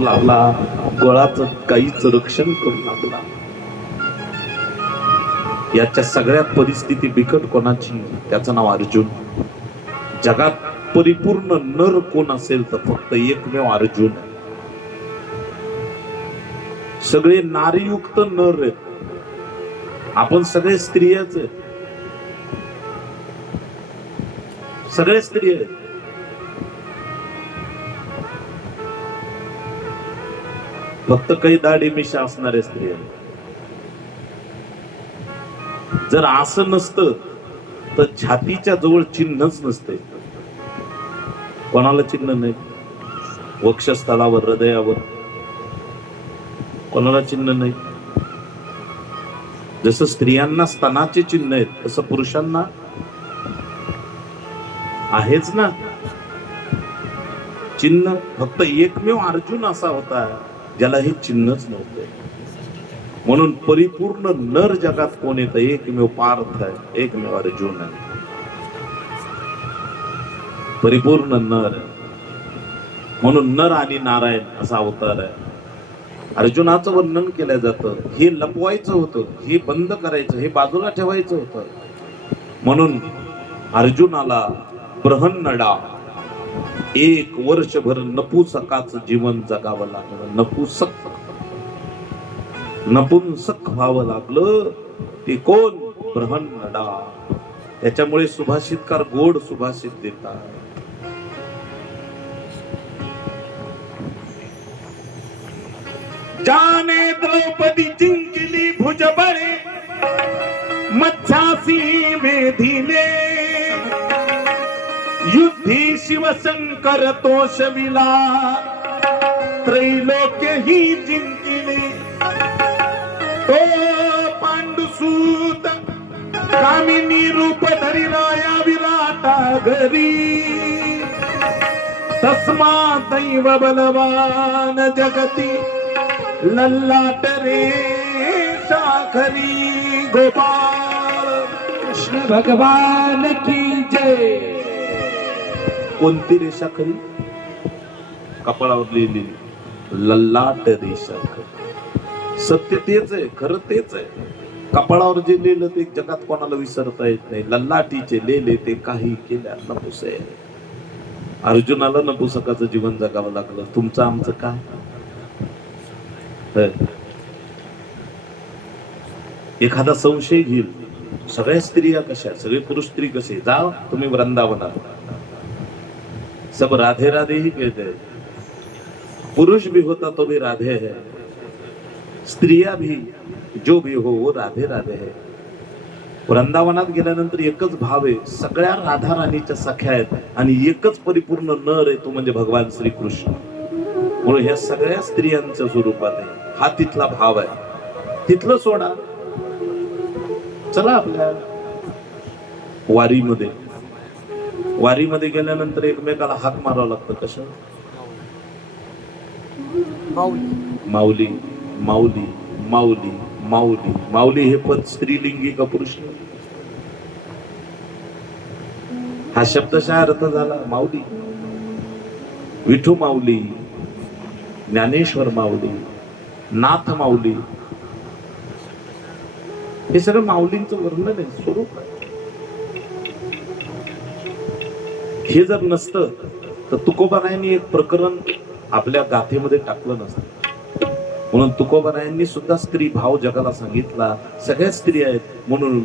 लागला, गोळाचं काहीच रक्षण करू लागला. याच्या सगळ्यात परिस्थिती बिकट कोणाची? त्याचं नाव अर्जुन. जगात परिपूर्ण नर कोण असेल तर फक्त एकमेव अर्जुन. सगळे नारीयुक्त नर आहेत, आपण सगळे स्त्रियाच आहेत. सगळे स्त्री आहेत. फक्त काही दाढी मिशा असणारे स्त्री आहेत. जर असं नसतं तर छातीच्या जवळ चिन्हच नसते. कोणाला चिन्ह नाही, वक्षस्थळावर, हृदयावर कोणाला चिन्ह नाही. जसं स्त्रियांना स्तनाचे चिन्ह आहेत तसं पुरुषांना आहेच ना चिन्ह. फक्त एकमेव अर्जुन असा होता ज्याला हे चिन्हच नव्हते. म्हणून परिपूर्ण नर जगात कोण येतं? एकमेव पार्थ आहे, एकमेव अर्जुन आहे. परिपूर्ण नर. म्हणून नर आणि नारायण असा अवतार आहे. अर्जुनाचं वर्णन केलं जातं. हे लपवायचं होतं, हे बंद करायचं, हे बाजूला ठेवायचं होतं. म्हणून अर्जुनाला बृहन्नडा 1 वर्षभर नपुसकाचं जीवन जगावं लागलं. नपुंसक व्हावं लागलं. ते कोण? बृहन्नडा. त्याच्यामुळे सुभाषितकार गोड सुभाषित देतात. जाने द्रौपदी जिंकली भुजबळे, मच्छासी मेधिले, युद्धी शिवशंकर तोषविला, त्रैलोक्य ही जिंकिले. तो पांडुसूत कामिनी रूप धरी राया विराटा घरी, तस्मा दैव बलवान जगती लल्लाट रे शाखरी. गोपाल कृष्ण भगवान की जय. कोणती रेषा खरी? कपाळावर लिहिलेली लल्लाट रेषा खरी. सत्य तेच आहे, खरं तेच आहे. कपाळावर जे लिहिलं ते जगात कोणाला विसरता येत नाही. लल्लाटीचे लिहिले ते काही केल्या नपुसे. अर्जुनाला नपुसकाचं जीवन जगावं लागलं. तुमचं आमचं काय? एखादा संशय घेईल, सगळ्या स्त्रिया कशा, सगळे पुरुष स्त्री कसे? जाओ तुम्ही वृंदावनात, सब राधे राधे ही कहते हैं. पुरुष भी होता तो भी राधे है, स्त्रिया भी जो भी हो वो राधे राधे है. वृंदावनात गेल्यानंतर एकच भाव आहे, सगळ्या राधा राणीच्या सख्या आहेत आणि एकच परिपूर्ण नर आहे, तो म्हणजे भगवान श्रीकृष्ण. म्हणून ह्या सगळ्या स्त्रियांच्या स्वरूपात आहे. हा तिथला भाव आहे. तिथलं सोडा, चला आपल्या वारीमध्ये. वारीमध्ये गेल्यानंतर एकमेकाला हाक मारावं लागतं. कसं? माऊली माऊली माऊली माऊली. माऊली हे पद स्त्रीलिंगी का पुरुषलिंगी? हा शब्दशः अर्थ झाला माऊली. विठू माऊली, ज्ञानेश्वर माऊली, नाथ माऊली, हे सगळं माऊलींचं वर्णन आहे, स्वरूप आहे. हे जर नसतं तर तुकोबारायांनी एक प्रकरण आपल्या गाथेमध्ये टाकलं नसतं. म्हणून तुकोबारायांनी सुद्धा स्त्री भाव जगाला सांगितला. सगळ्या स्त्री आहेत म्हणून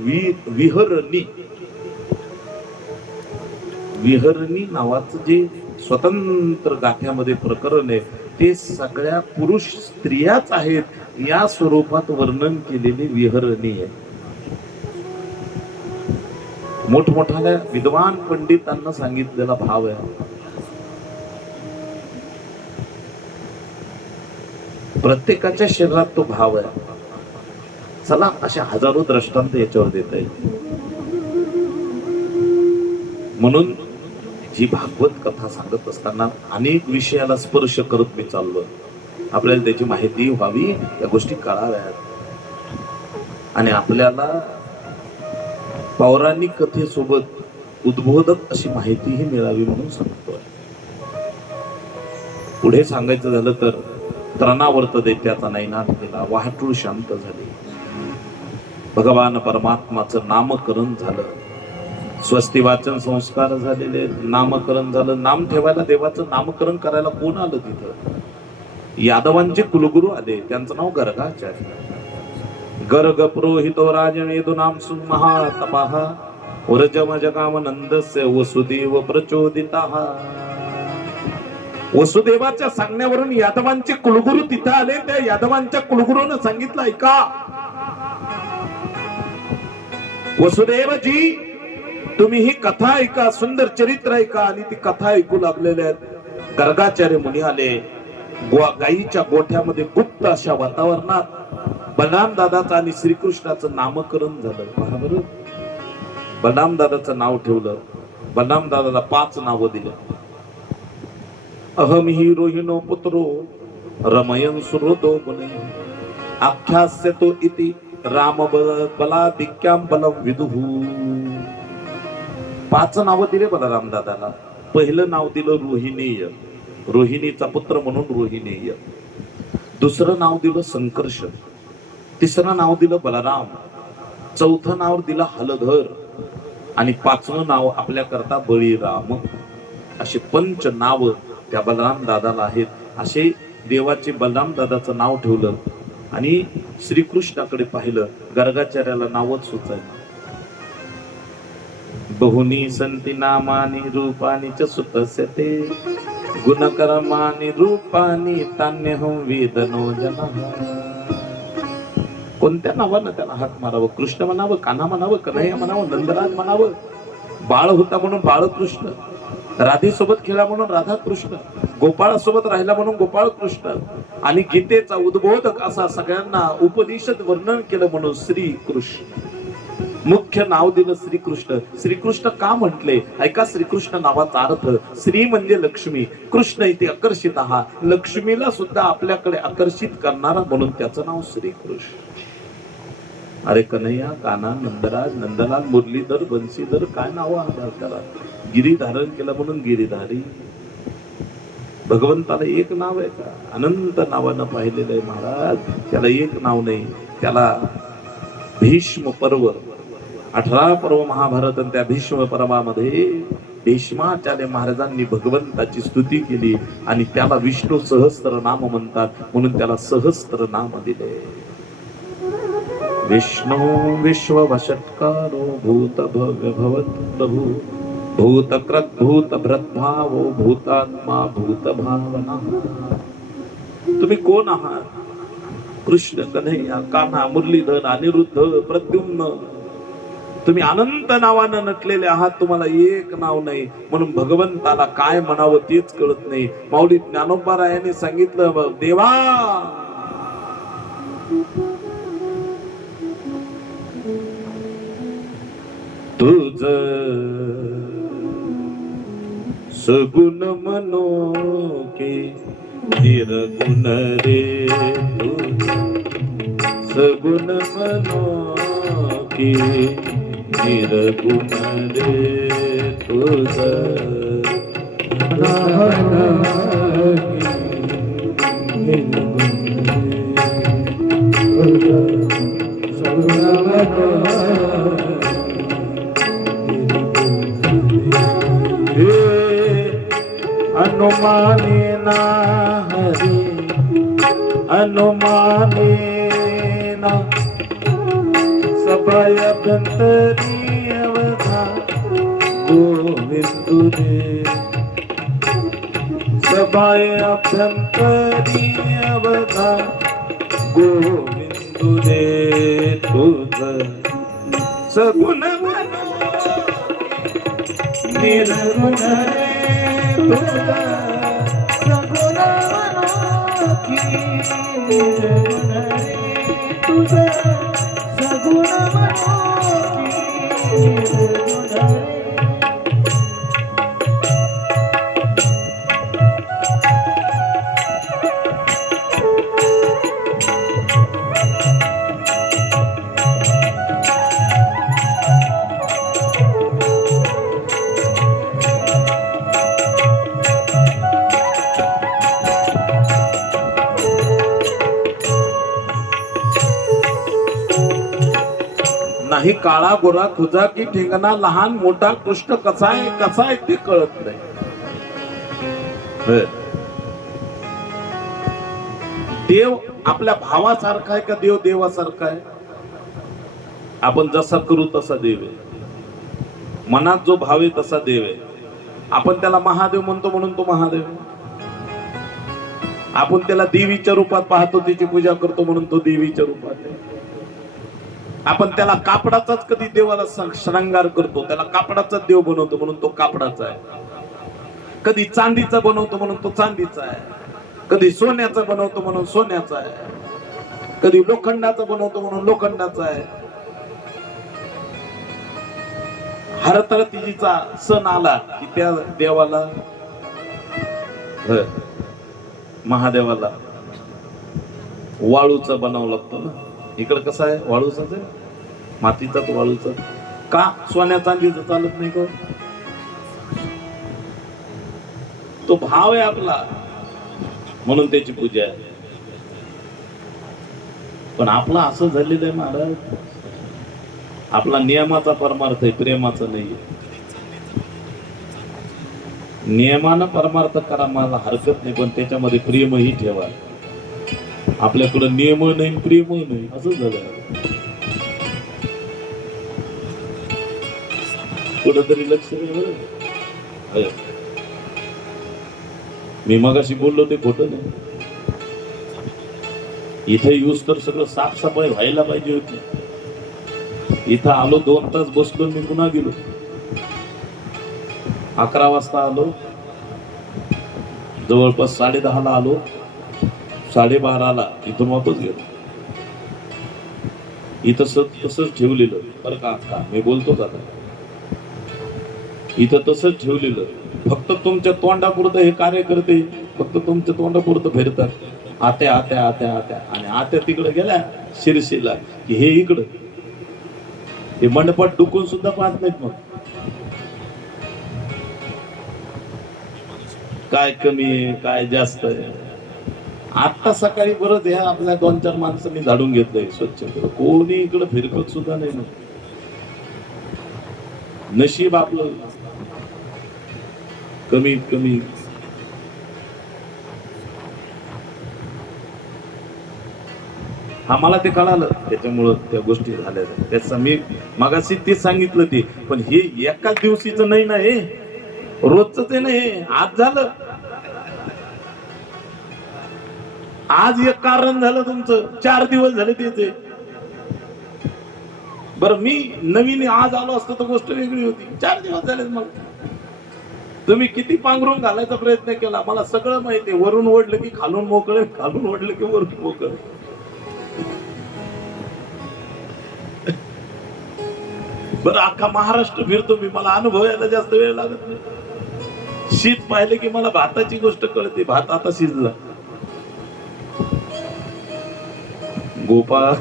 विहरणी नावाचं जे स्वतंत्र गाथ्यामध्ये प्रकरण आहे ते सगळ्या पुरुष स्त्रियाच आहेत या स्वरूपात वर्णन केलेले विहरणी आहे. मोठमोठ्या विद्वान पंडितांना सांगितलेला भाव आहे. प्रत्येकाच्या शरीरात तो भाव आहे. चला अशा हजारो दृष्टांत याच्यावर देता येईल. म्हणून जी भागवत कथा सांगत असताना अनेक विषयाला स्पर्श करत मी चाललोय. आपल्याला त्याची माहिती व्हावी, त्या गोष्टी कळाव्यात आणि आपल्याला पौराणिक कथेसोबत उद्बोधक अशी माहितीही मिळावी म्हणून सांगतोय. पुढे सांगायचं झालं तर त्रणावर्त दैत्याचा नैनाद केला, वाहतूळ शांत झाली, भगवान परमात्माचं नामकरण झालं, स्वस्ती वाचन संस्कार झालेले, नामकरण झालं. नाम ठेवायला देवाचं नामकरण करायला कोण आलं तिथं? यादवांचे कुलगुरू आले, त्यांचं नाव गर्गाचार्य. गर्ग पुरोहितो राजमेदु नाम सुमहातपः उर्जम जगाम नंदस्य वसुदेव प्रचोदितः. वसुदेवाच्या सांगण्यावरून यादवांचे कुलगुरू तिथं आले. त्या यादवांच्या कुलगुरूने सांगितलं, ऐका वसुदेवजी, तुम्ही ही कथा ऐका, सुंदर चरित्र ऐका. आणि ती कथा ऐकू लागलेले आहेत. गर्गाचार्य मुनी आले. गाईच्या गोठ्यामध्ये गुप्त अशा वातावरणात बलराम दादाचं आणि श्रीकृष्णाचं नामकरण झालं. पहा बरं, बलराम दादाचं नाव ठेवलं. बलराम दादाला 5 नावं दिलं. अहम हि रोहिणो पुत्रो रमयन सुहृदो गुणे आख्यास्यतो इति राम बलादिक्याम बलम विदुहु. 5 नावं दिले बलराम दादाला. पहिलं नाव दिलं रोहिणीय, रोहिणीचा पुत्र म्हणून रोहिणीय. दुसरं नाव दिलं संकर्ष. तिसरं नाव दिलं बलराम. चौथं नाव दिलं हलधर. आणि 5वं नाव आपल्या करता बळीराम. असे 5 नाव त्या बलराम दादाला आहेत. असे देवाचे बलराम दादाचं नाव ठेवलं. आणि श्रीकृष्णाकडे पाहिलं. गर्गाचार्याला नावच सुचायला. बहुनी संती नामानी रूपानी च सुतस्य ते गुणकर्मानी रूपानी तान्यहं वेदनो जनः. कोणत्या नावानं त्याला हाक मारावं? कृष्ण म्हणावं, कान्हा म्हणावं, कन्हैया म्हणावं, नंदराज म्हणावं, बाळ होता म्हणून बाळकृष्ण, राधेसोबत खेळा म्हणून राधा कृष्ण, गोपाळासोबत राहिला म्हणून गोपाळ कृष्ण, आणि गीतेचा उद्बोधक असा सगळ्यांना उपनिषद वर्णन केलं म्हणून श्री कृष्ण. मुख्य नाव दिलं श्रीकृष्ण. श्रीकृष्ण का म्हटले? ऐका श्रीकृष्ण नावाचा अर्थ. श्री म्हणजे लक्ष्मी, कृष्ण इथे आकर्षित हा. लक्ष्मीला सुद्धा आपल्याकडे आकर्षित करणारा म्हणून त्याचं नाव श्रीकृष्ण. अरे कन्हैया, कान्हा, नंदराज, नंदलाल, मुरलीधर, बंशीधर, काय नाव आधार करा. गिरी धारण केलं म्हणून गिरीधारी. भगवंताला एक नाव आहे का? अनंत नावानं पाहिलेलं आहे महाराज. त्याला एक नाव नाही. त्याला भीष्म पर्व, 18 पर्व महाभारत, आणि त्या भीष्म पर्वामध्ये भीष्माचार्य महाराजांनी भगवंताची स्तुती केली. आणि त्याला विष्णू सहस्त्र नाम म्हणतात म्हणून त्याला सहस्त्र नाम दिले. विष्णू विश्ववषट्कारो भूत भव्य भवत प्रभु भूतकृत भूत भ्रतभावो भूतात्मा भूत भावना. तुम्ही कोण आहात? कृष्ण, कन्हैया, कान्हा, मुरलीधर, अनिरुद्ध, प्रद्युम्न. तुम्ही अनंत नावानं नटलेले आहात. तुम्हाला एक नाव नाही. म्हणून भगवंताला काय म्हणावं तेच कळत नाही. माऊली ज्ञानोबारायाने सांगितलं, देवा तुझ सगुण मनोके निर्गुण रे. सगुण मनोके निर्गुण रे तुझ. अनुमाने ना हरि अनुमाने ना सभय अभ्यंतरी अवधा गोविंदु रे. सभय अभ्यंतरी अवधा गोविंदु रे तुझ. सगुण निर्गुण रे तुझ. सगुण मनोकी निर्गुण रे तुझ. सगुण मनोकी निर्गुण रे. नाही काळा गोरा खुजा की ठिंगणा, लहान मोठा कृष्ण कसा आहे ते कळत नाही. देव आपल्या भावासारखा आहे का देव देवासारखा आहे? आपण जसा करू तसा देव आहे. मनात जो भाव आहे तसा देव आहे. आपण त्याला महादेव म्हणतो म्हणून तो महादेव आहे. आपण त्याला देवीच्या रूपात पाहतो, तिची पूजा करतो म्हणून तो देवीच्या रूपात आहे. आपण त्याला कापडाचाच कधी देवाला श्रंगार करतो, त्याला कापडाचाच देव बनवतो म्हणून तो कापडाचा आहे. कधी चांदीचा बनवतो म्हणून तो चांदीचा आहे. कधी सोन्याचा बनवतो म्हणून सोन्याचा आहे. कधी लोखंडाचा बनवतो म्हणून लोखंडाचा आहे. हरतळतीचा सण आला की त्या देवाला, महादेवाला वाळूचा बनावं लागतं ना. इकडे कसं आहे, वाळूचाच आहे, मातीचाच वाळूचा. का सोन्या चांदीचं चालत नाही का? तो भाव आहे आपला म्हणून त्याची पूजा आहे. पण आपला असं झालेलं आहे महाराज, आपला नियमाचा परमार्थ आहे, प्रेमाचा नाही. नियमानं परमार्थ करा, मला हरकत नाही, पण त्याच्यामध्ये प्रेमही ठेवा. आपल्याकडे नियम नाही, प्रेम नाही, असं झालं. कुठंतरी लक्ष नाही. मी मगाशी बोललो ते खोटं नाही. इथे यूज तर सगळं साफसफाई व्हायला पाहिजे होती. इथं आलो, 2 तास बसलो, मी पुन्हा गेलो. 11 वाजता आलो, जवळपास 10:30 आलो, 12:30 इथून वापस गेलो. इथं तसंच ठेवलेलं बरं का, मी बोलतोच आता. इथं तसंच ठेवलेलं, फक्त तुमच्या तोंडापुरतं हे कार्यकर्ते फक्त तुमच्या तोंडापुरतं फिरतात. आत्या आत्या आत्या आत्या, आणि आत्या तिकडे गेल्या शिरशीला की हे इकडं, हे मंडपात डुकून सुद्धा पाहत नाहीत. मग काय कमी आहे, काय जास्त आहे. आता सकाळी परत ह्या आपल्या 2-4 माणसांनी झाडून घेतलंय स्वच्छ. कोणी इकडे फिरकत सुद्धा नाही ना. नशीब आपलं कमीत कमी. आम्हाला ते कळालं, त्याच्यामुळं त्या गोष्टी झाल्या. त्याचा मी मगाशी ते सांगितलं ते. पण हे एकाच दिवशीचं नाही ना, हे रोजच आहे ना. हे आज झालं, आज एक कारण झालं तुमचं, 4 दिवस झाले त्याचे. बरं मी नवीन आज आलो असतो तर गोष्ट वेगळी होती. 4 दिवस झाले. मग तुम्ही किती पांघरून घालायचा प्रयत्न केला, मला सगळं माहिती आहे. वरून ओढलं की खालून मोकळे, खालून ओढलं की वरून मोकळे. बरं अख्खा महाराष्ट्र फिरतो मी, मला अनुभवायला जास्त वेळ लागत नाही. शीत पाहिलं की मला भाताची गोष्ट कळते. भात आता शिजला. गोपाळ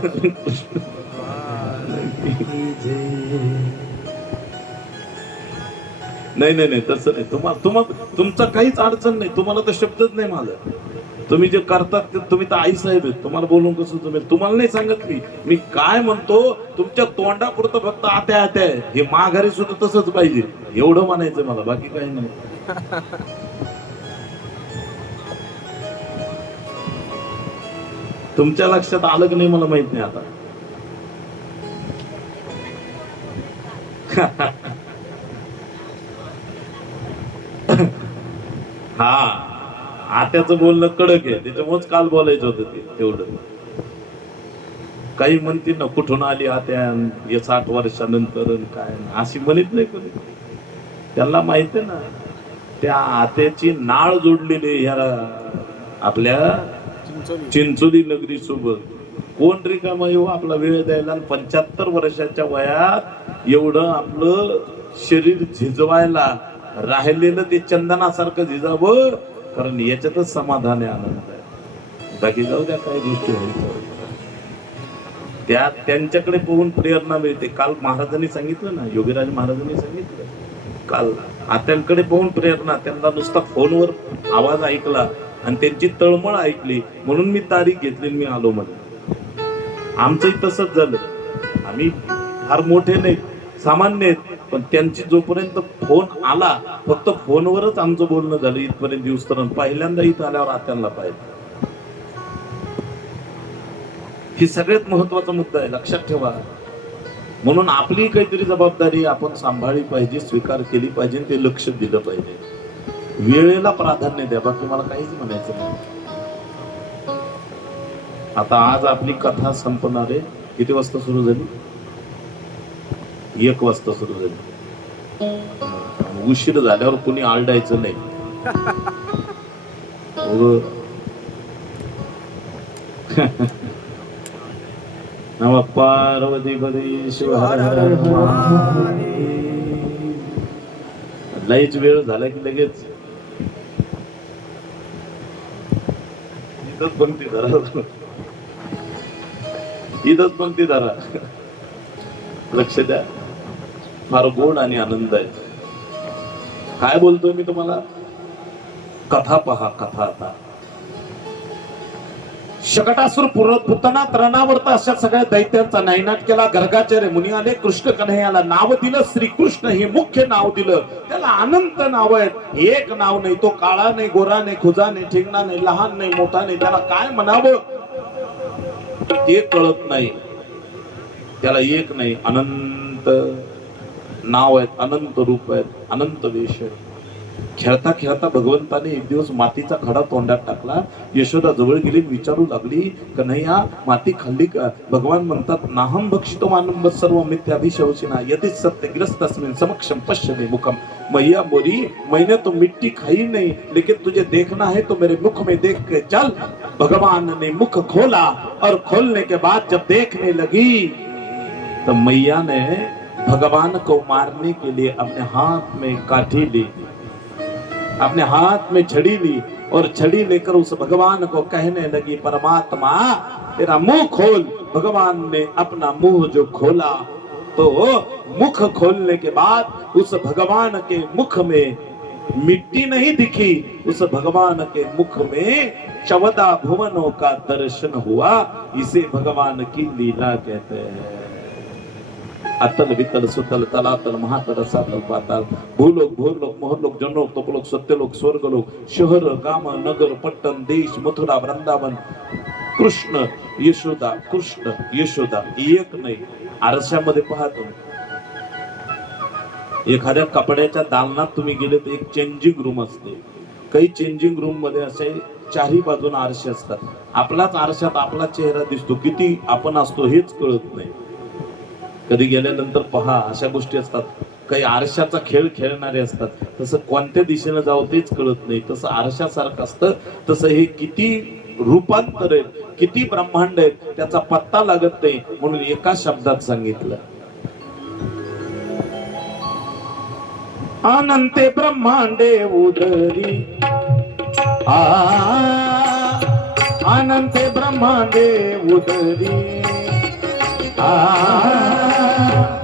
नाही तसं नाही. तुमचा काहीच अडचण नाही. तुम्हाला तर शब्दच नाही माझा. तुम्ही जे करतात ते तुम्ही तर आई साहेब आहेत. तुम्हाला बोलून कसं जमेल? तुम्हाला नाही सांगत मी काय म्हणतो. तुमच्या तोंडापुरतं फक्त आत्या आत्या आहे. हे माघारी सुद्धा तसंच पाहिजे, एवढं म्हणायचं मला, बाकी काही नाही. तुमच्या लक्षात आलं की नाही मला माहित नाही आता. हा, आत्याचं बोलणं कडक आहे, त्याच्यामुळेच काल बोलायचं होतं ते तेवढं. काही म्हणतील ना, कुठून आली आत्या, 60 वर्षानंतर काय, अशी म्हणत नाही कोणी. त्यांना माहिती आहे ना, त्या आत्याची नाळ जोडलेली ह्या आपल्या चिंचोली नगरी सोबत. कोण रिकामा येऊ आपला वेळ द्यायला. 75 वर्षाच्या वयात एवढं आपलं शरीर झिजवायला राहिलेलं ते चंदनासारखं झिजावं, कारण याच्यातच समाधान आहे, आनंद आहे. बाकी जाऊ द्या काही गोष्टी व्हायचं त्या त्यांच्याकडे पाहून प्रेरणा मिळते. काल महाराजांनी सांगितलं ना, योगीराज महाराजांनी सांगितलं काल, आत्यांकडे पाहून प्रेरणा. त्यांना नुसता फोनवर आवाज ऐकला आणि त्यांची तळमळ ऐकली म्हणून मी तारीख घेतली, मी आलो मध्ये. आमचंही तसंच झालं. आम्ही फार मोठे नाहीत, सामान्य आहेत, पण त्यांची जोपर्यंत फोन आला फक्त फोनवरच आमचं बोलणं झालं इथपर्यंत येऊस्तपर्यंत पहिल्यांदा इथं आल्यावर आत्यांना पाहिजे. ही सगळ्यात महत्वाचा मुद्दा आहे, लक्षात ठेवा. म्हणून आपली काहीतरी जबाबदारी आपण सांभाळली पाहिजे, स्वीकार केली पाहिजे, ते लक्ष दिलं पाहिजे. वेळेला प्राधान्य द्या, बाकी मला काहीच म्हणायचं नाही. आता आज आपली कथा संपणार आहे. किती वाजता सुरू झाली? 1 वाजता सुरू झाली. उशीर झाल्यावर कुणी आरडायचं नाही. नमः पार्वती पते शिव हर हर महादेव. लयच वेळ झाला की लगेच इथंच पंक्ती धरा, इथंच पंक्ती धरा. लक्ष द्या, फार गोड आणि आनंद आहे. काय बोलतोय मी तुम्हाला? कथा पहा, कथा. आता शकटासुर पुतना त्रणावर्त अशा सगळ्या दैत्यांचा नायनाट केला. गर्गाचार्य मुनी आले, कृष्ण कन्हैयाला नाव दिलं. श्रीकृष्ण हे मुख्य नाव दिलं. त्याला अनंत नाव आहेत, एक नाव नाही. तो काळा नाही, गोरा नाही, खुजा नाही, ठेंगणा नाही, लहान नाही, मोठा नाही. त्याला काय म्हणावं ते कळत नाही. त्याला एक नाही, अनंत नाव आहेत, अनंत रूप आहेत, अनंत वेश आहेत. खेळता खेळता भगवंताने एक दिवस मातीचा खडा तोंडात टाकला. यशोदा जवळ गेली, विचारू लागली, कन्हैया माती खाल्ली का? भगवान म्हणतात, नाहम भक्षितो मानव सर्व मिथ्याभिशवचिना यदि सत्यग्रस्त अस्मिन् समक्षम पश्यमे मुखम. मैया बोली, मैंने तो मिट्टी खाई नहीं, लेकिन तुझे देखना है तो मेरे मुख में देख के चल. भगवान ने मुख खोला और खोलने के बाद जब देखने लगी तो मैया ने भगवान को मारने के लिए अपने हाथ में काठी ली, अपने हाथ में छड़ी ली और छड़ी लेकर उस भगवान को कहने लगी, परमात्मा तेरा मुंह खोल. भगवान ने अपना मुंह जो खोला तो मुख खोलने के बाद उस भगवान के मुख में मिट्टी नहीं दिखी. उस भगवान के मुख में 14 भुवनों का दर्शन हुआ. इसे भगवान की लीला कहते हैं. अतल वितल सुतल तलातल महातल रसातल पाताल भूलोक भूलोक मोहलोक जनलोक तपलोक सत्यलोक स्वर्गलोक शहर गाम नगर पट्टन देश मथुरा वृंदावन. कृष्ण यशोदा, कृष्ण यशोदा एक नाही. आरशामध्ये पहा तुम्ही, एखाद्या कपड्याच्या दालनात तुम्ही गेले तर एक चेंजिंग रूम असते. काही चेंजिंग रूम मध्ये असे चारही बाजून आरसे असतात. आपलाच आरशात आपला चेहरा दिसतो, किती आपण असतो हेच कळत नाही. कधी गेल्यानंतर पहा, अशा गोष्टी असतात. काही आरशाचा खेळ खेळणारे असतात, तसं कोणत्या दिशेनं जावं तेच कळत नाही. तसं आरशासारखं असतं. तसं हे किती रूपांतर आहेत, किती ब्रह्मांड आहेत, त्याचा पत्ता लागत नाही. म्हणून एका शब्दात सांगितलं, अनंते ब्रह्मांडे उदरी. अनंते ब्रह्मांडे उदरी.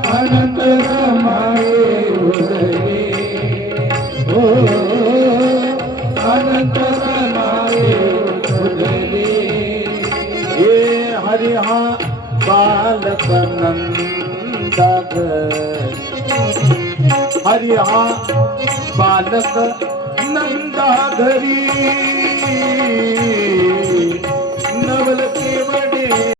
अनंत ब्रह्मांडे उदरी. ओ अनंत ब्रह्मांडे उदरी. ये हरि हा बालक नंदाघर. हरि हा बालक नंदा घरी.